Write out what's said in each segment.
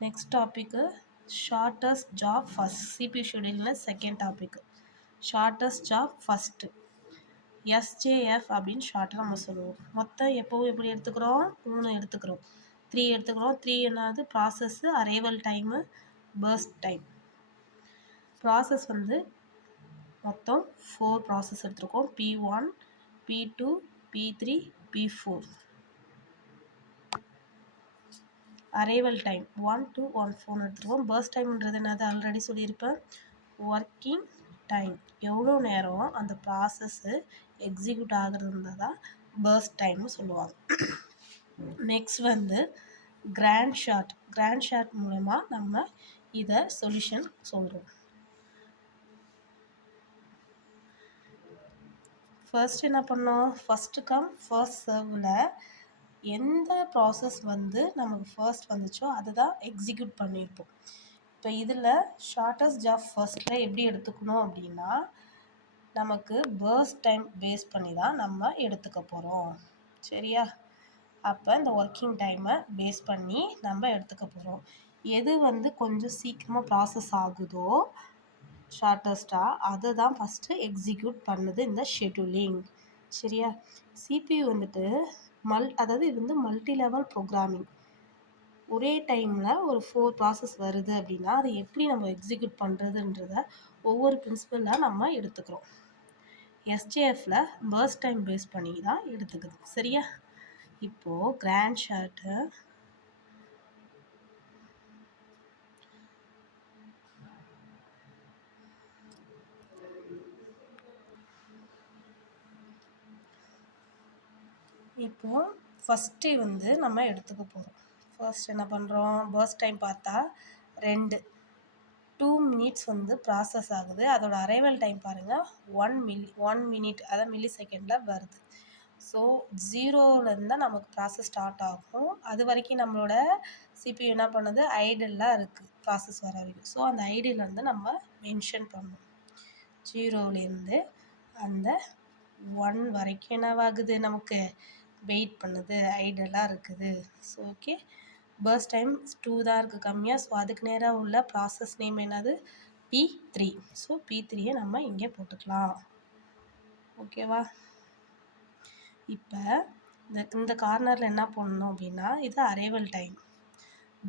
Next topic, shortest job first. CPU scheduling second topic. Shortest job first. எஸ்ஜேஎஃப் அப்படின்னு ஷார்ட்டாக நம்ம சொல்லுவோம். மொத்தம் எப்போவும் எப்படி எடுத்துக்கிறோம், 3 எடுத்துக்கிறோம். 3 எடுத்துக்கிறோம். 3 என்னது process, arrival time, burst time. Process வந்து மொத்தம் 4 ப்ராசஸ் எடுத்துருக்கோம். P1, P2, P3, P4. Arrival time 1 to 1 4 எடுத்துருக்கோம். பர்ஸ்ட் டைம்ன்றது என்னது ஆல்ரெடி சொல்லியிருப்பேன். ஒர்க்கிங் டைம், எவ்வளோ நேரம் அந்த ப்ராசஸ்ஸு எக்ஸிக்யூட் ஆகுறதுன்னு தான் பர்ஸ்ட் டைம்னு சொல்லுவாங்க. நெக்ஸ்ட் வந்து கிராண்ட் ஷார்ட் மூலமா நம்ம இதை சொல்யூஷன் சொல்கிறோம். ஃபர்ஸ்ட் என்ன பண்ணோம், ஃபர்ஸ்ட் கம் ஃபர்ஸ்ட் சர்வில் எந்த ப்ராசஸ் வந்து நமக்கு ஃபர்ஸ்ட் வந்துச்சோ அதை தான் எக்ஸிக்யூட் பண்ணியிருப்போம். இப்போ இதில் ஷார்ட்டஸ்ட் ஜாப் ஃபர்ஸ்ட்டில் எப்படி எடுத்துக்கணும் அப்படின்னா, நமக்கு பர்ஸ்ட் டைம் பேஸ் பண்ணி தான் நம்ம எடுத்துக்க போகிறோம். சரியா? அப்போ இந்த ஒர்க்கிங் டைமை பேஸ் பண்ணி நம்ம எடுத்துக்க போகிறோம். எது வந்து கொஞ்சம் சீக்கிரமாக ப்ராசஸ் ஆகுதோ ஷார்ட்டஸ்ட்டாக அதை தான் ஃபஸ்ட்டு எக்ஸிக்யூட் பண்ணுது இந்த ஷெட்யூலிங். சரியா? சிபியு வந்துட்டு அதாவது இது வந்து மல்டி லெவல் ப்ரோக்ராமிங். ஒரே டைமில் ஒரு 4 ப்ராசஸ் வருது அப்படின்னா அதை எப்படி நம்ம எக்ஸிக்யூட் பண்ணுறதுன்றத ஒவ்வொரு பிரின்சிபலாக நம்ம எடுத்துக்கிறோம். எஸ்ஜேஎஃப்பில் பர்ஸ்ட் டைம் பேஸ் பண்ணி தான் எடுத்துக்குது. சரியா? இப்போது கிராண்ட் ஷார்ட்டு இப்போது ஃபஸ்ட்டு வந்து நம்ம எடுத்துக்க போகிறோம். ஃபர்ஸ்ட் என்ன பண்ணுறோம், பர்ஸ்ட் டைம் பார்த்தா 2 மினிட்ஸ் வந்து ப்ராசஸ் ஆகுது. அதோட அரைவல் டைம் பாருங்கள் 1 மினிட், அதாவது மில்லி செகண்டில் வருது. ஸோ 0லேருந்து தான் நமக்கு ப்ராசஸ் ஸ்டார்ட் ஆகும். அது வரைக்கும் நம்மளோட சிபியு என்ன பண்ணுது, ஐடியலாக இருக்குது ப்ராசஸ் வர வரைக்கும். ஸோ அந்த ஐடியிலேருந்து நம்ம மென்ஷன் பண்ணணும். 0லேருந்து அந்த 1 வரைக்கும் என்னவாகுது, நமக்கு வெயிட் பண்ணுது, ஐடியலாக இருக்குது. ஸோ ஓகே, பர்ஸ்ட் டைம் 2 தான் இருக்குது கம்மியாக. ஸோ அதுக்கு நேராக உள்ள ப்ராசஸ் நேம் என்னது, P3. ஸோ P3யை நம்ம இங்கே போட்டுக்கலாம். ஓகேவா? இப்போ இந்த கார்னரில் என்ன பண்ணணும் அப்படின்னா, இது அரைவல் டைம்.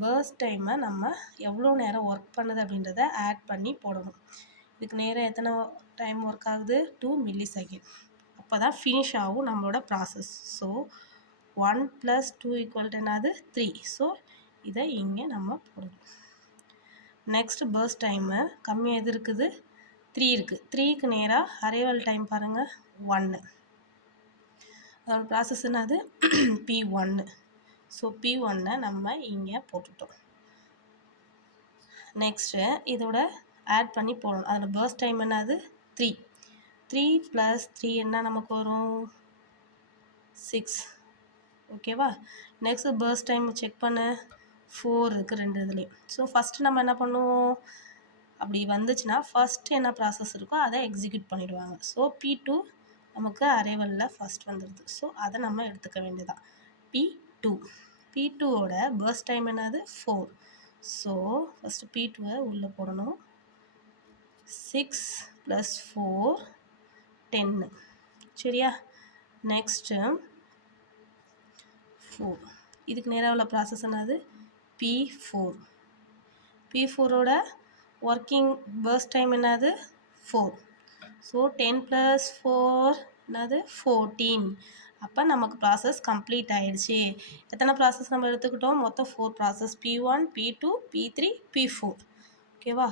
பர்ஸ்ட் டைமை நம்ம எவ்வளோ நேரம் ஒர்க் பண்ணுது அப்படின்றத ஆட் பண்ணி போடணும். இதுக்கு நேரம் எத்தனை டைம் ஒர்க் ஆகுது, 2 மில்லி செகண்ட். அப்போ தான் ஃபினிஷ் ஆகும் நம்மளோட ப்ராசஸ். ஸோ 1 + 2 = என்னது, 3. ஸோ இதை இங்கே நம்ம போடணும். நெக்ஸ்ட் பர்ஸ்ட் டைமு கம்மியாக எது இருக்குது, 3 இருக்குது. 3க்கு நேராக அரைவல் டைம் பாருங்கள் 1. அதோட ப்ராசஸ் என்னது, P1. ஸோ P1-ஐ நம்ம இங்கே போட்டுட்டோம். நெக்ஸ்ட்டு இதோட ஆட் பண்ணி போடணும். அதில் பர்ஸ்ட் டைம் என்னது, 3. 3 + 3 என்ன நமக்கு வரும், 6. ஓகேவா? நெக்ஸ்ட் பர்ஸ்ட் டைம் செக் பண்ண 4 இருக்குது 2 இதுலேயும். ஸோ ஃபஸ்ட்டு நம்ம என்ன பண்ணுவோம், அப்படி வந்துச்சுன்னா ஃபஸ்ட்டு என்ன ப்ராசஸ் இருக்கோ அதை எக்ஸிக்யூட் பண்ணிடுவாங்க. ஸோ P2 நமக்கு அரைவலில் ஃபஸ்ட் வந்துடுது. ஸோ அதை நம்ம எடுத்துக்க வேண்டியதான். P2ஓட பர்ஸ்ட் டைம் என்னது, 4. ஸோ ஃபஸ்ட்டு P2-வை உள்ளே போடணும். 6 + 4 10. சரியா? நெக்ஸ்ட்டு 4. இதுக்கு நேராக உள்ள ப்ராசஸ் என்னது, P4. P4ஓட ஒர்க்கிங் பர்ஸ்ட் டைம் என்னது, 4. ஸோ 10 + 4 என்னது, 14. அப்போ நமக்கு ப்ராசஸ் கம்ப்ளீட் ஆகிடுச்சு. எத்தனை ப்ராசஸ் நம்ம எடுத்துக்கிட்டோம், மொத்தம் 4 process, P1, P2, P3, P4. ஓகேவா?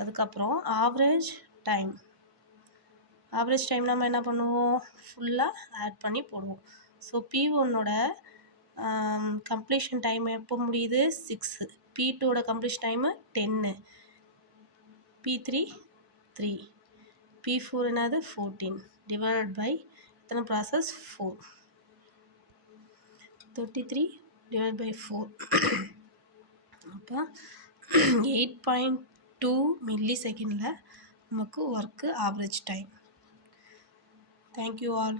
அதுக்கப்புறம் ஆவரேஜ் டைம் நம்ம என்ன பண்ணுவோம், ஃபுல்லாக ஆட் பண்ணி போடுவோம். ஸோ P1ஓட கம்ப்ளீஷன் டைம் எப்போ முடியுது, 6. P2ஓட கம்ப்ளீஷன் டைமு 10. P3 3. P4 என்னது, 14 டிவைடட் பை எத்தனை ப்ராசஸ், 4. 33 divide by 4. அப்போ 8.2 மில்லி செகண்டில் நமக்கு ஒர்க்கு ஆவரேஜ் டைம். Thank you all.